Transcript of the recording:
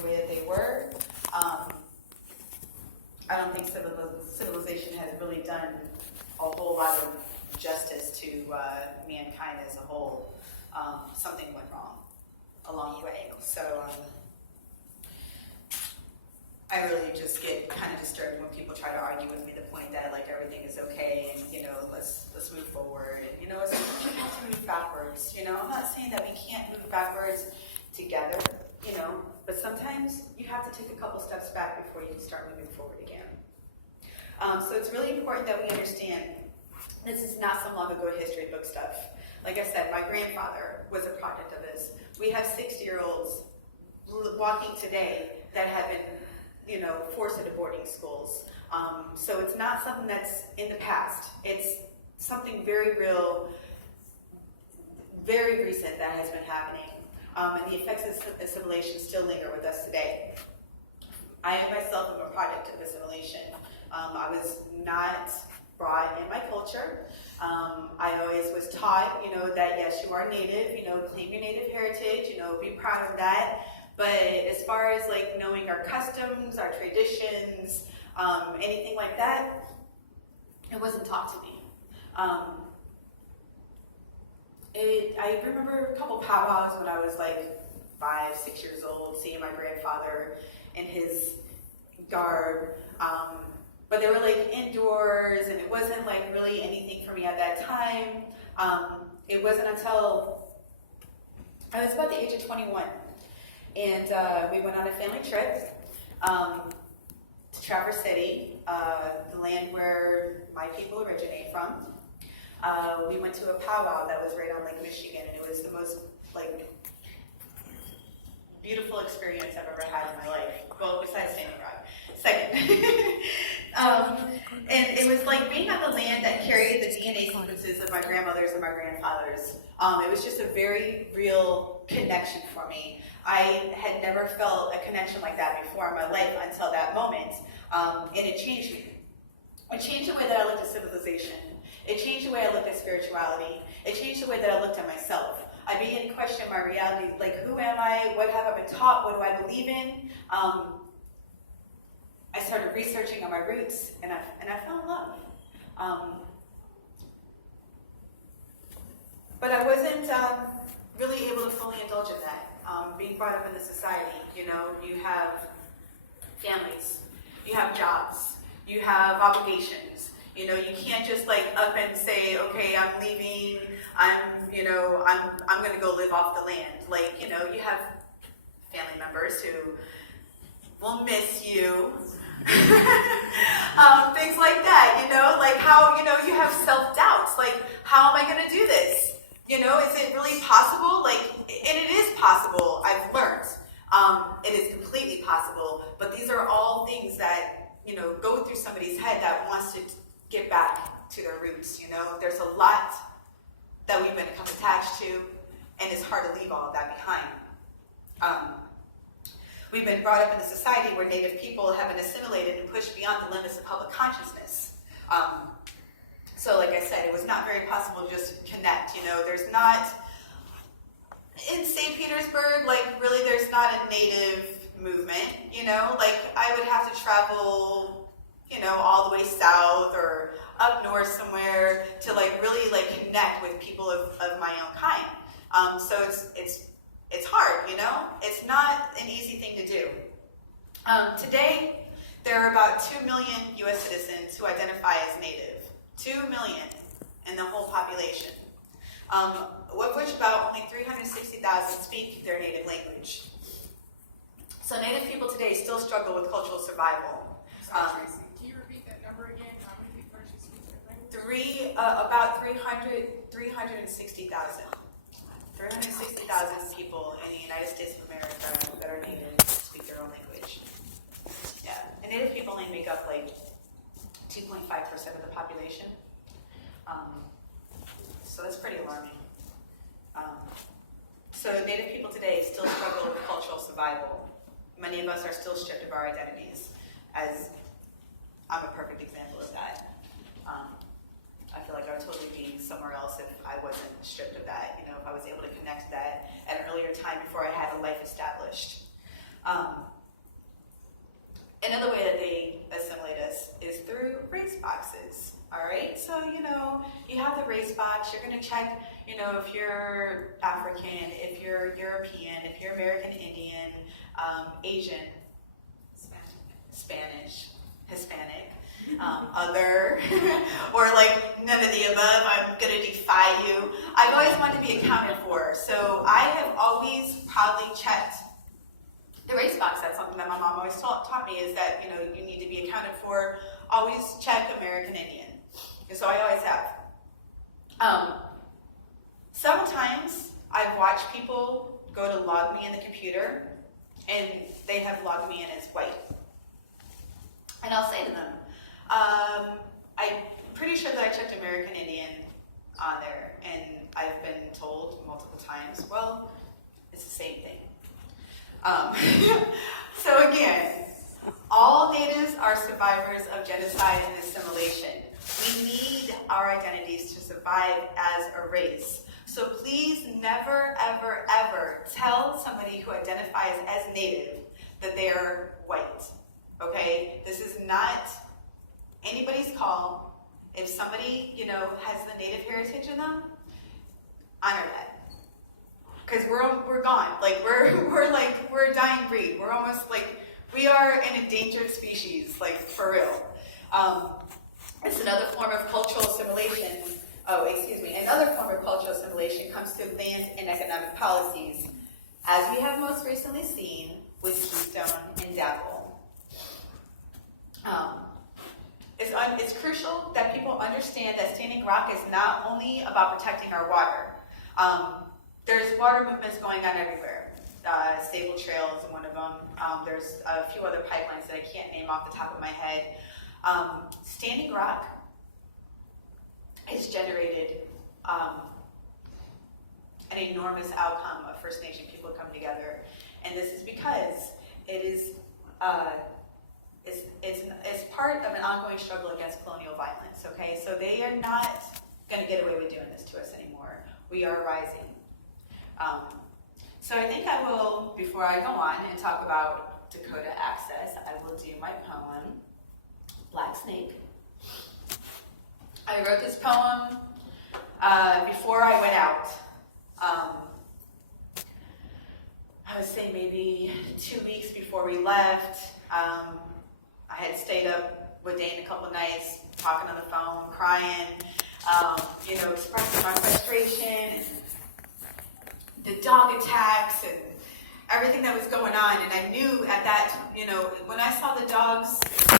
the way that they were. I don't think civilization has really done a whole lot of justice to mankind as a whole. Something went wrong along the way. So I really just get kind of disturbed when people try to argue with me the point that like everything is okay and let's move forward and we shouldn't have to move backwards. I'm not saying that we can't move backwards together, but sometimes you have to take a couple steps back before you can start moving forward again. So it's really important that we understand this is not some long ago history book stuff. Like I said, my grandfather was a product of this. We have 60-year-olds walking today that have been forced into boarding schools. So it's not something that's in the past. It's something very real, very recent that has been happening. And the effects of assimilation still linger with us today. I myself am a product of assimilation. I was not brought in my culture. I always was taught, that yes, you are Native, claim your Native heritage, be proud of that. But as far as like knowing our customs, our traditions, anything like that, it wasn't taught to me. I remember a couple powwows when I was like 5, 6 years old, seeing my grandfather in his garb. But they were like indoors, and it wasn't like really anything for me at that time. It wasn't until I was about the age of 21. And we went on a family trip to Traverse City, the land where my people originate from. We went to a powwow that was right on Lake Michigan, and it was the most beautiful experience I've ever had in my life. Well, besides Standing Rock. Second. And it was like being on the land that carried the DNA sequences of my grandmothers and my grandfathers. It was just a very real connection for me. I had never felt a connection like that before in my life until that moment. And it changed me. It changed the way that I looked at civilization. It changed the way I looked at spirituality. It changed the way that I looked at myself. I began to question my reality, like who am I? What have I been taught? What do I believe in? I started researching on my roots, and I fell in love. But I wasn't really able to fully indulge in that. Being brought up in the society, you have families, you have jobs, you have obligations. You can't just like up and say, okay, I'm leaving. I'm going to go live off the land. Like, you have family members who will miss you. Things like that, like how, you have self-doubts, like, how am I going to do this? Is it really possible? And it is possible, I've learned. It is completely possible, but these are all things that, go through somebody's head that wants to get back to their roots, There's a lot that we've become attached to, and it's hard to leave all of that behind. We've been brought up in a society where Native people have been assimilated and pushed beyond the limits of public consciousness. So like I said, it was not very possible to just connect. There's not, in St. Petersburg, really there's not a Native movement, I would have to travel, all the way south or up north somewhere to really connect with people of my own kind. So it's hard, It's not an easy thing to do. Today, there are about 2 million U.S. citizens who identify as Native. 2 million in the whole population. Of which about only 360,000 speak their native language. So Native people today still struggle with cultural survival. Can you repeat that number again? How many people actually speak their language? About 360,000. 360,000 people in the United States of America that are Native speak their own language. Yeah, and Native people only make up 2.5% of the population. So that's pretty alarming. So Native people today still struggle with cultural survival. Many of us are still stripped of our identities, as I'm a perfect example of that. I feel like I would totally be somewhere else if I wasn't stripped of that, if I was able to connect to that at an earlier time before I had a life established. you have the race box. You're going to check, if you're African, if you're European, if you're American Indian, Asian, Spanish, Hispanic, other, or like none of the above. I'm going to defy you. I've always wanted to be accounted for. So I have always proudly checked the race box. That's something that my mom always taught me, is that, you need to be accounted for. Always check American Indian. And so I always have. Several times I've watched people go to log me in the computer, and they have logged me in as white. And I'll say to them, I'm pretty sure that I checked American Indian on there, and I've been told multiple times, well, it's the same thing. So again, all natives are survivors of genocide and assimilation. We need our identities to survive as a race. So please never, ever, ever tell somebody who identifies as native that they're white. Okay? This is not anybody's call. If somebody, has the native heritage in them, honor that. Because we're gone. Like we're a dying breed. We're almost like we are an endangered species, like for real. It's another form of cultural assimilation. Another form of cultural assimilation comes to land and economic policies, as we have most recently seen with Keystone and DAPL. It's crucial that people understand that Standing Rock is not only about protecting our water. There's water movements going on everywhere. Stable Trail is one of them. There's a few other pipelines that I can't name off the top of my head. Standing Rock has generated an enormous outcome of First Nation people coming together, and this is because it is it's part of an ongoing struggle against colonial violence. Okay, so they are not going to get away with doing this to us anymore. We are rising. So I think I will, before I go on and talk about Dakota Access, I will do my poem, Black Snake. I wrote this poem before I went out. I would say maybe 2 weeks before we left. I had stayed up with Dane a couple nights, talking on the phone, crying, expressing my frustration, and the dog attacks and everything that was going on. And I knew at that, when I saw the dogs